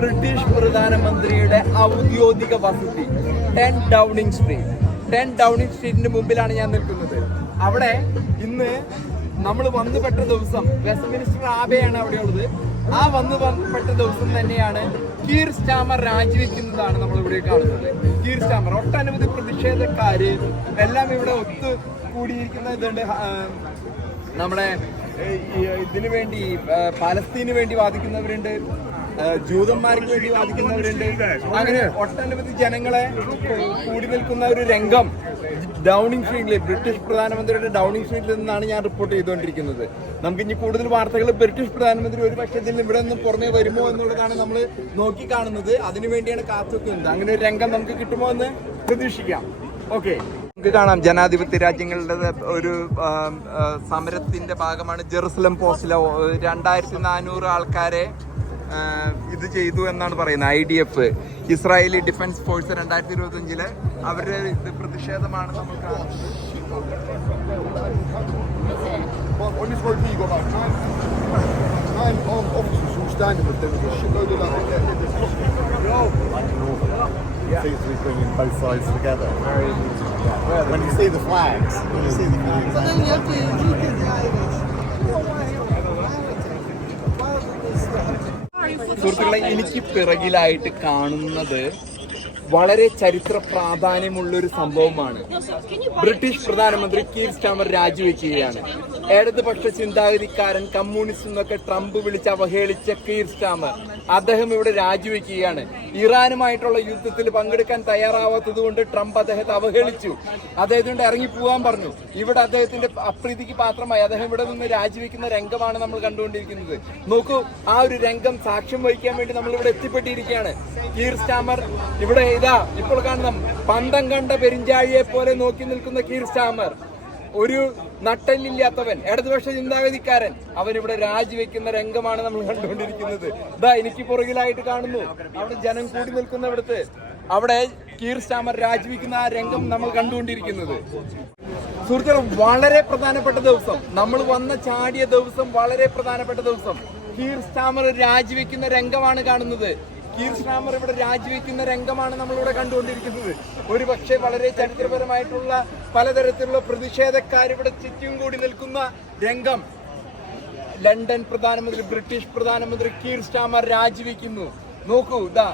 British പ്രധാനമന്ത്രിയുടെ ഔദ്യോഗിക വസതി 10 ഡൗണിംഗ് സ്ട്രീറ്റിന്റെ മുമ്പിലാണ് ഞാൻ നിൽക്കുന്നത്. അവിടെ ഇന്ന് നമ്മൾ വന്നുപെട്ട ദിവസം വെസ്റ്റ്മിനിസ്റ്റർ ആബയാണ് അവിടെയുള്ളത്. ആ വന്നുപെട്ട ദിവസം തന്നെയാണ് കീർ സ്റ്റാമർ രാജിവെക്കുന്നതാണ് നമ്മൾ ഇവിടെ കാണുന്നത്. കീർ സ്റ്റാമർ ഒട്ടനവധി പ്രതിഷേധക്കാര് എല്ലാം ഇവിടെ ഒത്തു കൂടിയിരിക്കുന്ന ഇതുണ്ട്. നമ്മുടെ ഇതിനു വേണ്ടി പാലസ്തീന് വേണ്ടി വാദിക്കുന്നവരുണ്ട്, ജൂതന്മാർക്ക് വേണ്ടി വാദിക്കുന്നവരുണ്ട്. അങ്ങനെ ഒട്ടനവധി ജനങ്ങളെ കൂടി നിൽക്കുന്ന ഒരു രംഗം ഡൗണിംഗ് സ്ട്രീറ്റിൽ, ബ്രിട്ടീഷ് പ്രധാനമന്ത്രിയുടെ ഡൗണിംഗ് സ്ട്രീറ്റിൽ നിന്നാണ് ഞാൻ റിപ്പോർട്ട് ചെയ്തുകൊണ്ടിരിക്കുന്നത്. നമുക്ക് ഇനി കൂടുതൽ വാർത്തകൾ ബ്രിട്ടീഷ് പ്രധാനമന്ത്രി ഒരു പക്ഷത്തിൽ ഇവിടെ നിന്ന് പുറമെ വരുമോ എന്നുള്ളതാണ് നമ്മൾ നോക്കി കാണുന്നത്. അതിനുവേണ്ടിയാണ് കാത്തുവെക്കുന്നത്. അങ്ങനെ ഒരു രംഗം നമുക്ക് കിട്ടുമോ എന്ന് പ്രതീക്ഷിക്കാം. ഓക്കെ, നമുക്ക് കാണാം ജനാധിപത്യ രാജ്യങ്ങളുടെ ഒരു സമരത്തിന്റെ ഭാഗമാണ് ജെറുസലം പോസ്റ്റിലെ 2400 ആൾക്കാരെ ഇത് ചെയ്തു എന്നാണ് പറയുന്നത്. IDF, ഇസ്രായേലി ഡിഫൻസ് ഫോഴ്സ് 2025 അവരുടെ ഇത് പ്രതിഷേധമാണ് നമ്മൾ seems to be bringing both sides together. When you see the flags, സുഹൃത്തുക്കളെ, എനിക്ക് പിറകിലായിട്ട് കാണുന്നത് വളരെ ചരിത്ര പ്രാധാന്യമുള്ളൊരു സംഭവമാണ്. ബ്രിട്ടീഷ് പ്രധാനമന്ത്രി കീർ സ്റ്റാമർ രാജിവെക്കുകയാണ്. ഇടതുപക്ഷ ചിന്താഗതിക്കാരൻ, കമ്മ്യൂണിസ്റ്റ് എന്നൊക്കെ ട്രംപ് വിളിച്ച് അവഹേളിച്ച കീർ സ്റ്റാമർ അദ്ദേഹം ഇവിടെ രാജിവെക്കുകയാണ്. ഇറാനുമായിട്ടുള്ള യുദ്ധത്തിൽ പങ്കെടുക്കാൻ തയ്യാറാവാത്തത് കൊണ്ട് ട്രംപ് അദ്ദേഹത്തെ അവഹേളിച്ചു. അദ്ദേഹത്തിനോട് ഇറങ്ങിപ്പോവാൻ പറഞ്ഞു. ഇവിടെ അദ്ദേഹത്തിന്റെ അപ്രീതിക്ക് പാത്രമായി അദ്ദേഹം ഇവിടെ നിന്ന് രാജിവെക്കുന്ന രംഗമാണ് നമ്മൾ കണ്ടുകൊണ്ടിരിക്കുന്നത്. നോക്കൂ, ആ ഒരു രംഗം സാക്ഷ്യം വഹിക്കാൻ വേണ്ടി നമ്മൾ ഇവിടെ എത്തിപ്പെട്ടിരിക്കുകയാണ്. കീർ സ്റ്റാമർ ഇവിടെ ഇതാ ഇപ്പോൾ കാണുന്ന പന്തം കണ്ട പെരിഞ്ചാഴിയെ പോലെ നോക്കി നിൽക്കുന്ന കീർ സ്റ്റാമർ, ഒരു നട്ടല്ലില്ലാത്തവൻ, ഇടതുപക്ഷ ചിന്താഗതിക്കാരൻ, അവൻ ഇവിടെ രാജിവെക്കുന്ന രംഗമാണ് നമ്മൾ കണ്ടുകൊണ്ടിരിക്കുന്നത്. ഇതാ എനിക്ക് പുറകിലായിട്ട് കാണുന്നു, അവിടെ ജനം കൂടി നിൽക്കുന്നിടത്ത് അവിടെ കീർ സ്റ്റാമർ രാജിവെക്കുന്ന ആ രംഗം നമ്മൾ കണ്ടുകൊണ്ടിരിക്കുന്നത്. സുഹൃത്തുക്കളെ, വളരെ പ്രധാനപ്പെട്ട ദിവസം, നമ്മൾ വന്ന ചാടിയ ദിവസം, വളരെ പ്രധാനപ്പെട്ട ദിവസം. കീർ സ്റ്റാമർ രാജിവെക്കുന്ന രംഗമാണ് കാണുന്നത്. കീർ സ്റ്റാമർ ഇവിടെ രാജിവെക്കുന്ന രംഗമാണ് നമ്മളിവിടെ കണ്ടുകൊണ്ടിരിക്കുന്നത്. ഒരു പക്ഷേ വളരെ ചരിത്രപരമായിട്ടുള്ള പലതരത്തിലുള്ള പ്രതിഷേധക്കാരിവിടെ ചുറ്റും കൂടി നിൽക്കുന്ന രംഗം. ലണ്ടൻ പ്രധാനമന്ത്രി, ബ്രിട്ടീഷ് പ്രധാനമന്ത്രി കീർ സ്റ്റാമർ രാജിവെക്കുന്നു. നോക്കൂ, ഇതാ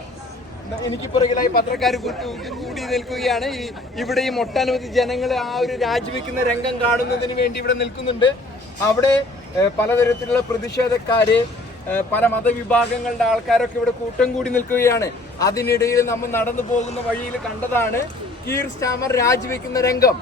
എനിക്ക് പുറകിലായി പത്രക്കാർ കൂടി നിൽക്കുകയാണ്. ഇവിടെയും ഒട്ടനവധി ജനങ്ങൾ ആ ഒരു രാജിവെക്കുന്ന രംഗം കാണുന്നതിന് വേണ്ടി ഇവിടെ നിൽക്കുന്നുണ്ട്. അവിടെ പലതരത്തിലുള്ള പ്രതിഷേധക്കാര്, പല മതവിഭാഗങ്ങളുടെ ആൾക്കാരൊക്കെ ഇവിടെ കൂട്ടം കൂടി നിൽക്കുകയാണ്. അതിനിടയിൽ നമ്മൾ നടന്നു പോകുന്ന വഴിയിൽ കണ്ടതാണ് കീർ സ്റ്റാമർ രാജിവെക്കുന്ന രംഗം.